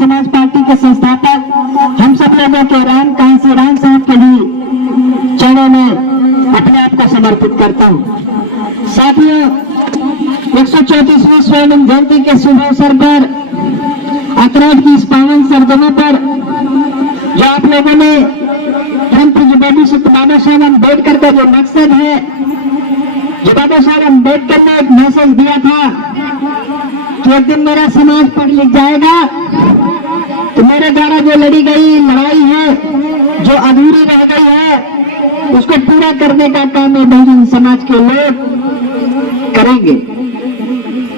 समाज पार्टी के संस्थापक हम सब लोगों के राम कांसी राम साहब के लिए चरणों में अपने आप को समर्पित करता हूँ। साथियों, 134वीं स्वर्ण जयंती के शुभ अवसर पर अखरोट की इस पावन सरजमी पर जो आप लोगों ने बाबा साहब अम्बेडकर का जो मकसद है, जो बाबा साहब अम्बेडकर ने एक मैसेज दिया था कि एक दिन मेरा समाज पढ़ लिख जाएगा तो मेरे द्वारा जो लड़ी गई लड़ाई है, जो अधूरी रह गई है, उसको पूरा करने का काम ये बहुजन समाज के लोग करेंगे।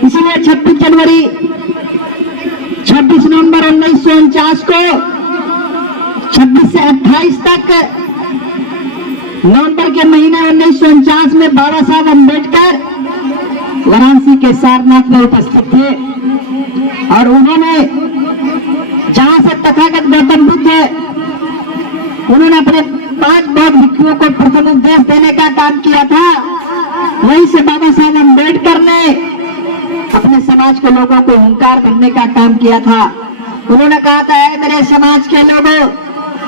इसीलिए 26 जनवरी 26 नवंबर 1949 को 26 से 28 तक नवंबर के महीने 1949 में बाबा साहब अम्बेडकर वाराणसी के सारनाथ में उपस्थित थे और उन्होंने जहां से तथागत गौतम बुद्ध है, उन्होंने अपने 5 बौद्ध भिक्षुओं को प्रथम उपदेश देने का काम किया था। वहीं से बाबा साहब अम्बेडकर ने अपने समाज के लोगों को हुंकार भरने का काम किया था। उन्होंने कहा था, मेरे समाज के लोगों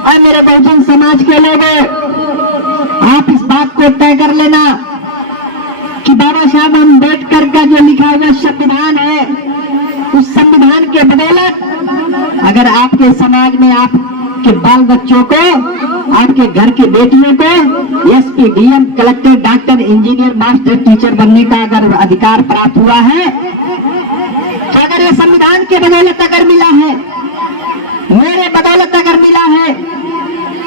और मेरे बहुजन समाज के लोगों, आप इस बात को तय कर लेना कि बाबा साहब अम्बेडकर का जो लिखा हुआ संविधान है, उस संविधान के बदौलत अगर आपके समाज में आपके बाल बच्चों को, आपके घर की बेटियों को SP, DM, collector, doctor, engineer, master, teacher बनने का अगर अधिकार प्राप्त हुआ है, तो अगर ये संविधान के बदौलत अगर मिला है, मेरे बदौलत अगर मिला है,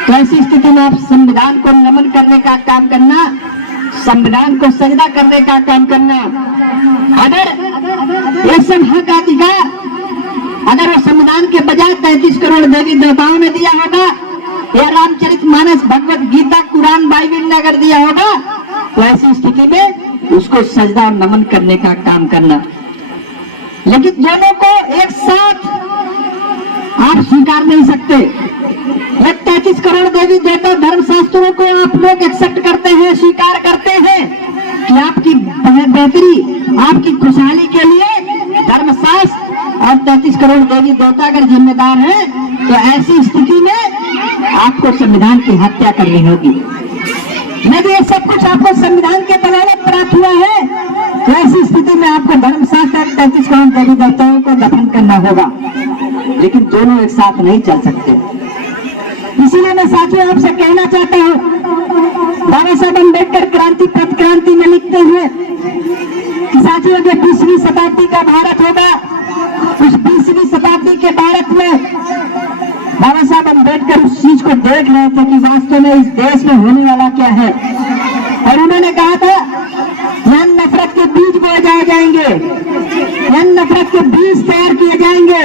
तो ऐसी स्थिति में आप संविधान को नमन करने का काम करना, संविधान को सजदा करने का काम करना। अगर ये सब हक अधिकार अगर वो संविधान के बजाय 33 करोड़ देवी देवताओं ने दिया होगा, या रामचरितमानस, भगवत गीता, कुरान, बाइबल ने अगर दिया होगा, तो ऐसी स्थिति में उसको सजदा और नमन करने का काम करना। लेकिन दोनों को एक साथ आप स्वीकार नहीं सकते। 33 करोड़ देवी देवता धर्म शास्त्रों को आप लोग एक्सेप्ट करते हैं, स्वीकार करते हैं कि आपकी बेहतरी, आपकी खुशहाली के लिए धर्मशास्त्र और 33 करोड़ देवी देवता अगर जिम्मेदार है, तो ऐसी स्थिति में आपको संविधान की हत्या करनी होगी। यदि ये सब कुछ आपको संविधान के बदौलत प्राप्त हुआ है, तो ऐसी स्थिति में आपको धर्मशास्त्र और 33 करोड़ देवी देवताओं को दफन करना होगा। लेकिन दोनों एक साथ नहीं चल सकते। इसीलिए मैं साथियों आपसे कहना चाहता हूँ, बाबा साहब अम्बेडकर क्रांति पथ क्रांति में लिखते हैं कि साथियों, जो 20वीं शताब्दी का भारत होगा, उस 20वीं शताब्दी के भारत में बाबा साहब अम्बेडकर उस चीज को देख रहे थे कि वास्तव में इस देश में होने वाला क्या है। और उन्होंने कहा था, यहाँ नफरत के बीज बोए जाएंगे, यहाँ नफरत के बीज तैयार किए जाएंगे,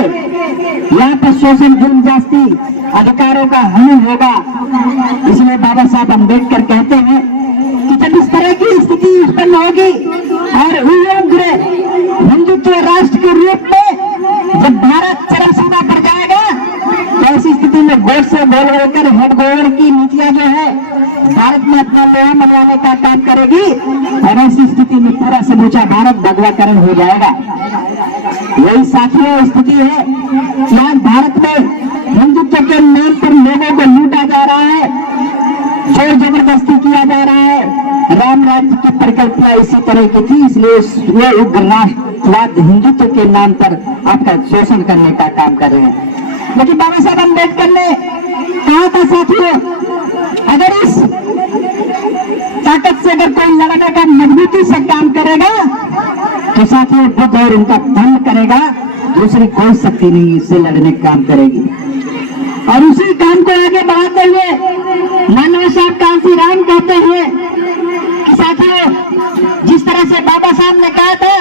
यहाँ पर शोषण, जुल्म, जास्ती, अधिकारों का हनन होगा। इसलिए बाबा साहब अम्बेडकर कहते हैं कि जब इस तरह की स्थिति उत्पन्न होगी और उग्र हिंदुत्व राष्ट्र के रूप में जब भारत चरम सीमा पर जाएगा, तो ऐसी स्थिति में गोद से बोल होकर हेड गवर्नर की नीतियां जो है भारत में अपना लोहा मनवाने का काम करेगी, और ऐसी स्थिति में पूरा समूचा भारत भगवाकरण हो जाएगा। यही साथियों स्थिति है कि आज भारत में हिंदुत्व के नाम पर लोगों को लूटा जा रहा है, जोर जबरदस्ती किया जा रहा है। राम राज्य की परिकल्पना इसी तरह की थी, इसलिए ये उग्र राष्ट्रवाद हिंदुत्व के नाम पर आपका शोषण करने का काम कर रहे हैं। लेकिन बाबा साहब अम्बेडकर ने कहा था साथियों, अगर इस ताकत से अगर कोई लड़ने का मजबूती से काम करेगा, तो साथियों बुद्ध और उनका धर्म करेगा, दूसरी कोई शक्ति नहीं इससे लड़ने का काम करेगी। और उसी काम को आगे बढ़ाते हुए मानव साहब कांसी राम कहते हैं कि साथियों, जिस तरह से बाबा साहब ने कहा था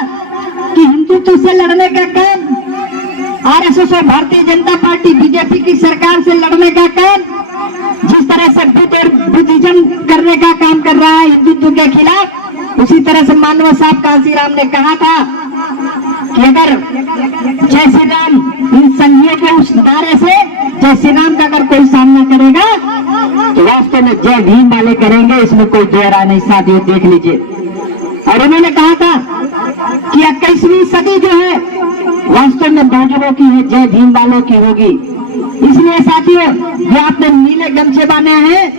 कि हिंदुत्व से लड़ने का काम आरएसएस और भारतीय जनता पार्टी बीजेपी की सरकार से लड़ने का काम, जिस तरह से बुद्ध और बुद्धिज्म करने का काम कर रहा है हिंदुत्व के खिलाफ, उसी तरह से मानव साहब कांसी राम ने कहा था कि अगर जय श्री राम इन संघियों के उस नारे से जय श्री राम का अगर कोई सामना करेगा, तो वास्तव में जय भीम वाले करेंगे, इसमें कोई दो राय नहीं। साथियों देख लीजिए, और उन्होंने कहा था कि 21वीं सदी जो है वास्तव में बाजुओं की है, जय भीम वालों की होगी। इसलिए साथियों, ये आपने नीले गमछे बांधे हैं,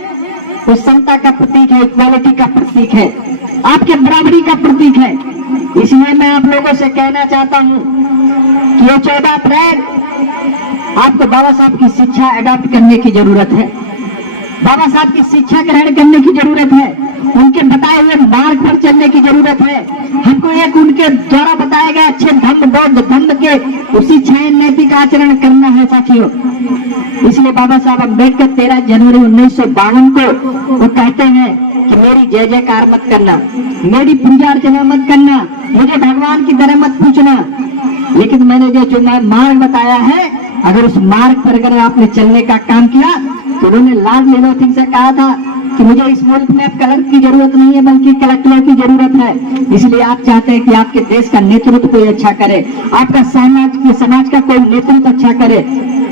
वो समता का प्रतीक है, इक्वालिटी का प्रतीक है, आपके बराबरी का प्रतीक है। इसलिए मैं आप लोगों से कहना चाहता हूं कि ये 14 अप्रैल आपको बाबा साहब की शिक्षा अडॉप्ट करने की जरूरत है, बाबा साहब की शिक्षा ग्रहण करने की जरूरत है, उनके बताए हुए मार्ग पर चलने की जरूरत है। हमको एक उनके द्वारा बताए गए अच्छे धम्म बौद्ध धम्म के उसी छह नैतिक आचरण करना है साथियों। इसलिए बाबा साहब अम्बेडकर 13 जनवरी 1952 को वो कहते हैं कि मेरी जय जयकार मत करना, मेरी पूजा अर्चना मत करना, मुझे भगवान की तरह मत पूछना, लेकिन मैंने जो मार्ग बताया है, अगर उस मार्ग पर अगर आपने चलने का काम किया तो उन्होंने लॉर्ड लेनोथिंग से कहा था कि मुझे इस मुल्क में अब कलर की जरूरत नहीं है, बल्कि कलेक्टरों की जरूरत है। इसलिए आप चाहते हैं कि आपके देश का नेतृत्व कोई अच्छा करे, आपका समाज का कोई नेतृत्व अच्छा करे,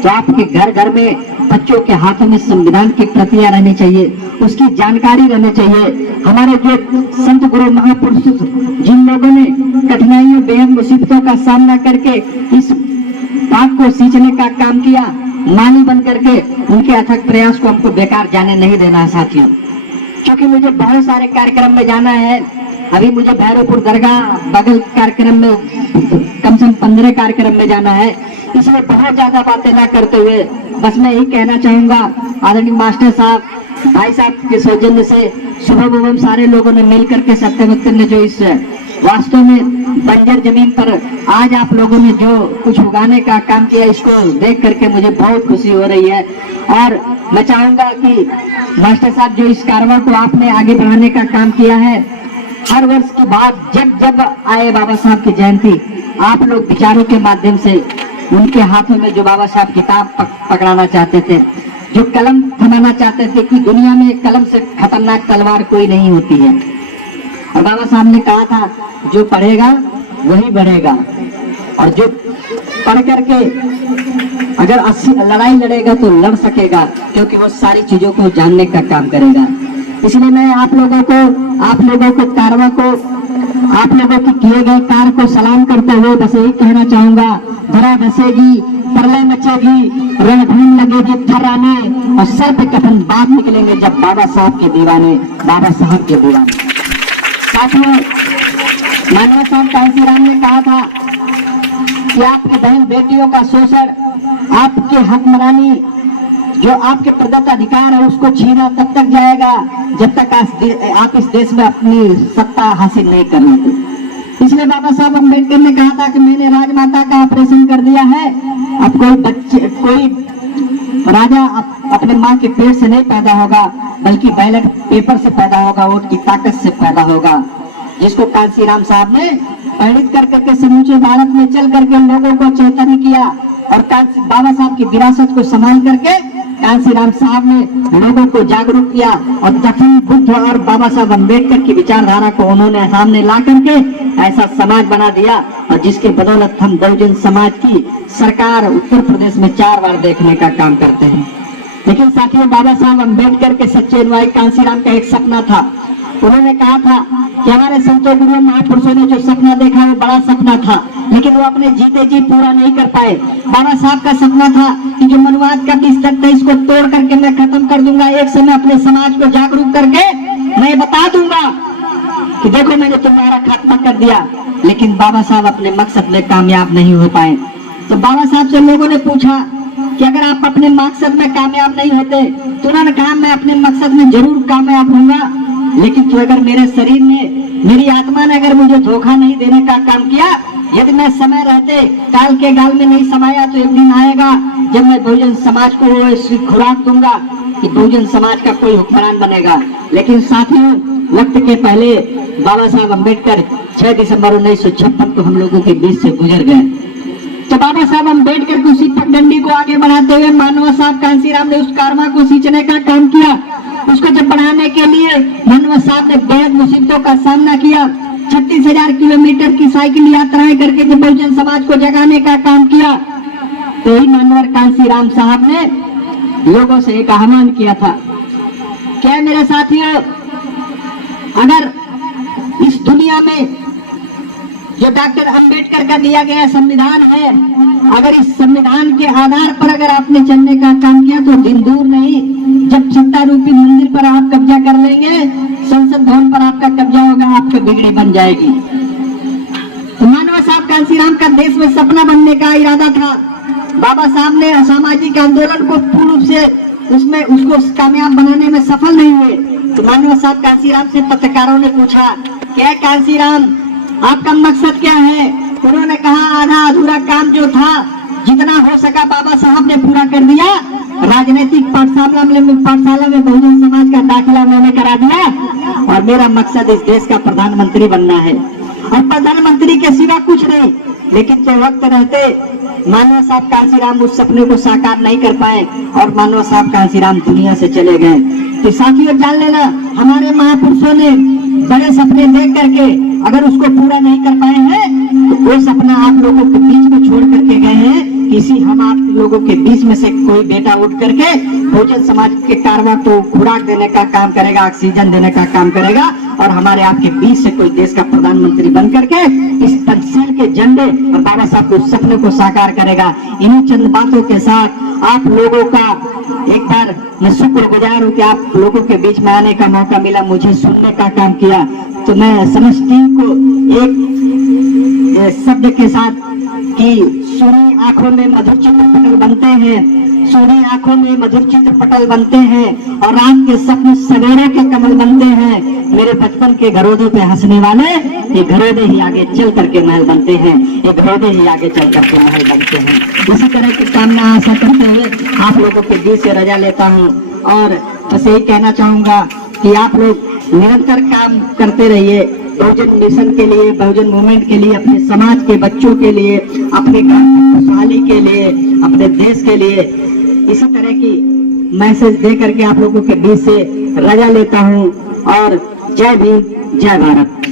तो आपके घर घर में बच्चों के हाथों में संविधान की प्रतियां रहनी चाहिए, उसकी जानकारी रहनी चाहिए। हमारे जो संत गुरु महापुरुष जिन लोगों ने कठिनाइयों बेहद मुसीबतों का सामना करके इस पाक को सींचने का काम किया, माली बन करके, उनके अथक प्रयास को हमको बेकार जाने नहीं देना है साथियों। क्योंकि मुझे बहुत सारे कार्यक्रम में जाना है, अभी मुझे भैरवपुर दरगाह बगल कार्यक्रम में कम से कम 15 कार्यक्रम में जाना है, इसलिए बहुत ज्यादा बातें ना करते हुए बस मैं यही कहना चाहूंगा, आदरणीय मास्टर साहब, भाई साहब के सौजन्य से शुभम एवं सारे लोगों ने मिलकर के सत्यवक्ता ने जो इस वास्तव में बंजर जमीन पर आज आप लोगों ने जो कुछ उगाने का काम किया, इसको देख करके मुझे बहुत खुशी हो रही है। और मैं चाहूंगा कि मास्टर साहब जो इस कारवां को आपने आगे बढ़ाने का काम किया है, हर वर्ष के बाद जब जब आए बाबा साहब की जयंती, आप लोग विचारों के माध्यम से उनके हाथों में जो बाबा साहब किताब पकड़ाना चाहते थे, जो कलम थमाना चाहते थे कि दुनिया में कलम से खतरनाक तलवार कोई नहीं होती है, और बाबा साहब ने कहा था जो पढ़ेगा वही बढ़ेगा, और जो पढ़ करके अगर 80 लड़ाई लड़ेगा तो लड़ सकेगा, क्योंकि वो सारी चीजों को जानने का काम करेगा। इसलिए मैं आप लोगों को कारवां को, आप लोगों की किए गए कार्य को सलाम करते हुए बस यही कहना चाहूंगा, धरा धसेगी, प्रलय मचेगी, रणभूमि लगेगी थर्राने, और सर पे कफन बात निकलेंगे जब बाबा साहब के दीवाने, बाबा साहब के दीवाने। साथियों, मानव साहब कांसीराम ने कहा था कि आपके बहन बेटियों का शोषण, आपके हकमरानी, जो आपके प्रदत्त अधिकार है उसको छीना तब तक जाएगा जब तक आप इस देश में अपनी सत्ता हासिल नहीं कर लेते। इसलिए बाबा साहब अम्बेडकर ने कहा था कि मैंने राजमाता का ऑपरेशन कर दिया है, अब कोई राजा अपने माँ के पेट से नहीं पैदा होगा, बल्कि बैलेट पेपर से पैदा होगा, वोट की ताकत से पैदा होगा, जिसको कांसीराम साहब ने प्रेरित कर करके समूचे भारत में चल करके लोगों को चैतन्य किया, और बाबा साहब की विरासत को संभाल करके कांसीराम साहब ने लोगों को जागरूक किया, और दफन बुद्ध और बाबा साहब अम्बेडकर की विचारधारा को उन्होंने सामने ला करके ऐसा समाज बना दिया, और जिसके बदौलत हम बहुजन समाज की सरकार उत्तर प्रदेश में 4 बार देखने का काम करते हैं। लेकिन साथियों, बाबा साहब अम्बेडकर के सच्चे अनुयायी कांसीराम का एक सपना था, उन्होंने कहा था कि हमारे संतों गुरुओं महापुरुषों ने जो सपना देखा वो बड़ा सपना था, लेकिन वो अपने जीते जी पूरा नहीं कर पाए। बाबा साहब का सपना था कि जो मनुवाद का पुस्तक था इसको तोड़ करके मैं खत्म कर दूंगा, एक समय अपने समाज को जागरूक करके मैं बता दूंगा कि देखो मैंने तुम्हारा खात्मा कर दिया। लेकिन बाबा साहब अपने मकसद में कामयाब नहीं हो पाए। तो बाबा साहब से लोगों ने पूछा कि अगर आप अपने मकसद में कामयाब नहीं होते, तो उन्होंने कहा मैं अपने मकसद में जरूर कामयाब होऊंगा, लेकिन तो अगर मेरे शरीर में, मेरी आत्मा ने अगर मुझे धोखा नहीं देने का काम किया, यदि मैं समय रहते काल के गाल में नहीं समाया, तो एक दिन आएगा जब मैं बहुजन समाज को ऐसी खुराक दूंगा कि बहुजन समाज का कोई हुक्मरान बनेगा। लेकिन साथियों, वक्त के पहले बाबा साहब अम्बेडकर 6 दिसंबर 1956 को हम लोगों के बीच से गुजर गए। तो बाबा साहब अम्बेडकर की उसी पगडंडी को आगे बढ़ाते हुए मानव साहब कांसीराम ने उस कारवां को सींचने का काम किया। उसको जब बढ़ाने के लिए मानव साहब ने बेहद मुसीबतों का सामना किया, 36,000 किलोमीटर की साइकिल यात्राएं करके जब बहुजन समाज को जगाने का काम किया, तो ही मानवर कांसीराम साहब ने लोगों से एक आह्वान किया था। क्या मेरे साथियों, अगर इस दुनिया में जो डॉक्टर अंबेडकर का दिया गया संविधान है, अगर इस संविधान के आधार पर अगर आपने चलने का काम किया तो दिन दूर नहीं, जब सत्ता रूपी मंदिर पर आप कब्जा कर लेंगे, संसद भवन पर आपका कब्जा होगा, आपकी बिगड़ी बन जाएगी। तो मानव साहब कांसीराम का देश में सपना बनने का इरादा था। बाबा साहब ने असामाजिक आंदोलन को पूर्ण रूप से उसको कामयाब बनाने में सफल नहीं हुए। तो मानव साहब कांसीराम से पत्रकारों ने पूछा, क्या कांसीराम आपका मकसद क्या है? उन्होंने कहा, आधा अधूरा काम जो था, जितना हो सका बाबा साहब ने पूरा कर दिया। राजनीतिक पाठशाला में बहुजन समाज का दाखिला मैंने करा दिया और मेरा मकसद इस देश का प्रधानमंत्री बनना है और प्रधानमंत्री के सिवा कुछ नहीं। लेकिन तो वक्त रहते मानव साहब कांसीराम उस सपने को साकार नहीं कर पाए और मानव साहब कांसीराम दुनिया से चले गए। तो साथियों जान लेना, हमारे महापुरुषों ने बड़े सपने देख करके अगर उसको पूरा नहीं कर पाए हैं तो वो सपना आप लोगों के बीच में छोड़ करके गए हैं। किसी हम आप लोगों के बीच में से कोई बेटा उठ करके बहुजन समाज के कारवा को खुराक देने का काम करेगा, ऑक्सीजन देने का काम करेगा और हमारे आपके बीच से कोई देश का प्रधानमंत्री बन करके इस पंचशील के झंडे और बाबा साहब के सपने को साकार करेगा। इन्हीं चंद बातों के साथ आप लोगों का एक बार मैं शुक्रगुजार हूँ कि आप लोगों के बीच में आने का मौका मिला, मुझे सुनने का काम किया। तो मैं समस्त टीम को एक शब्द के साथ कि सोनी आंखों में मधुर चित्र पटल बनते हैं, सोनी आंखों में मधुर चित्र पटल बनते हैं और रात के सपने सवेरे के कमल बनते हैं। मेरे बचपन के घरोदे पे हंसने वाले ये घरोदे ही आगे चल करके महल बनते हैं, ये घरोदे ही आगे चल करके महल बनते हैं। इसी तरह की कामना आशा करते हुए आप लोगों के बीच से रजा लेता हूँ और बस यही कहना चाहूंगा कि आप लोग निरंतर काम करते रहिए बहुजन मिशन के लिए, बहुजन मूवमेंट के लिए, अपने समाज के बच्चों के लिए, अपने गांव की खुशहाली के लिए, अपने देश के लिए। इसी तरह की मैसेज दे करके आप लोगों के बीच से रजा लेता हूँ और जय भीम, जय भारत।